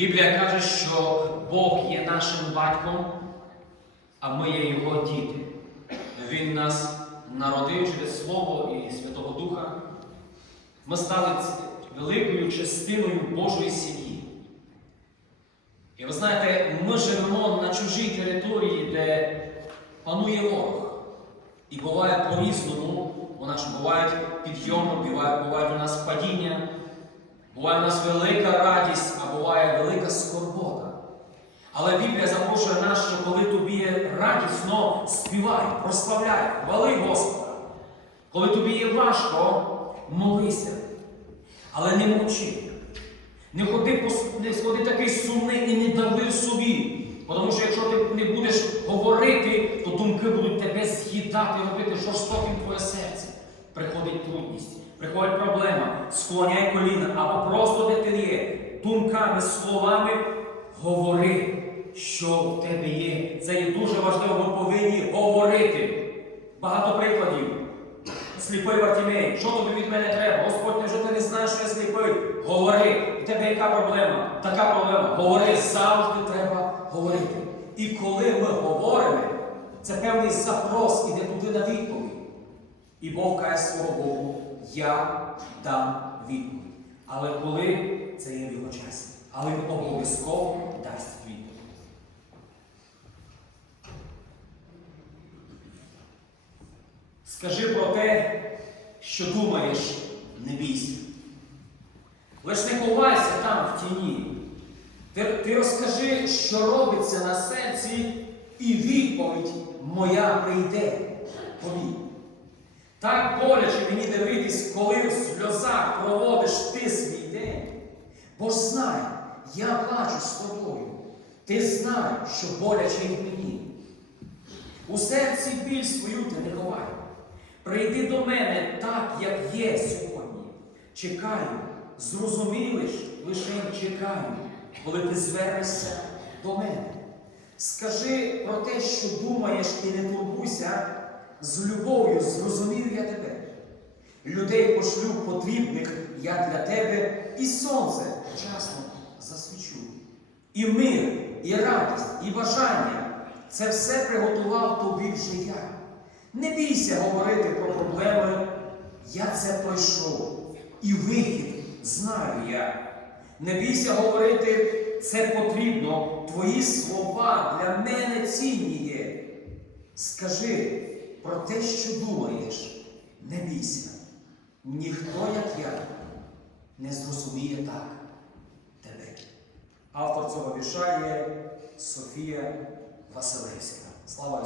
Біблія каже, що Бог є нашим батьком, а ми є Його діти. Він нас народив через Слово і Святого Духа. Ми стали великою частиною Божої сім'ї. І ви знаєте, ми живемо на чужій території, де панує ворог. І буває по-різному. У нас бувають підйоми, бувають, у нас падіння, буває у нас велика радість, а буває велика скорбота. Але Біблія запрошує нас, що коли тобі є радісно, співай, прославляй, хвали Господа. Коли тобі є важко, молися. Але не мовчи. Не ходи, не сходи такий сумний і не дави собі. Тому що якщо ти не будеш говорити, то думки будуть тебе з'їдати, робити жорстоким твоє серце. Приходить трудність, приходить проблема, склоняй коліна, або просто де ти є, думками, словами говори, що в тебе є. Це є дуже важливо, ми повинні говорити. Багато прикладів. Сліпий Вартімей, що тобі від мене треба? Господь, невже ти не знаєш, що я сліпий? Говори. У тебе яка проблема? Така проблема. Говори, завжди треба говорити. І коли ми говоримо, це певний запрос іде туди на відповідь. І Бог каже свого Богу, я дам відповідь. Але коли це є його часі, але він обов'язково дасть відповідь. Скажи про те, що думаєш, не бійся. Лиш не ховайся там в тіні. Ти, ти розкажи, що робиться на серці, і відповідь моя прийде тобі. Так боляче мені дивитись, коли в сльозах проводиш ти свій день. Бо ж знай, я плачу з тобою. Ти знай, що боляче й мені. У серці біль свою ти не ховай. Прийди до мене так, як є сьогодні. Чекаю, зрозумілиш, лише чекаю, коли ти звернешся до мене. Скажи про те, що думаєш, і не турбуйся, з любов'ю зрозумію я тебе. Людей пошлю потрібних я для тебе, і сонце вчасно засвічу. І мир, і радість, і бажання це все приготував тобі вже я. Не бійся говорити про проблеми, я це пройшов. І вихід знаю я. Не бійся говорити, це потрібно, твої слова для мене цінні є. Скажи про те, що думаєш, не бійся. Ніхто, як я, не зрозуміє так тебе. Автор цього віша є Софія Василевська. Слава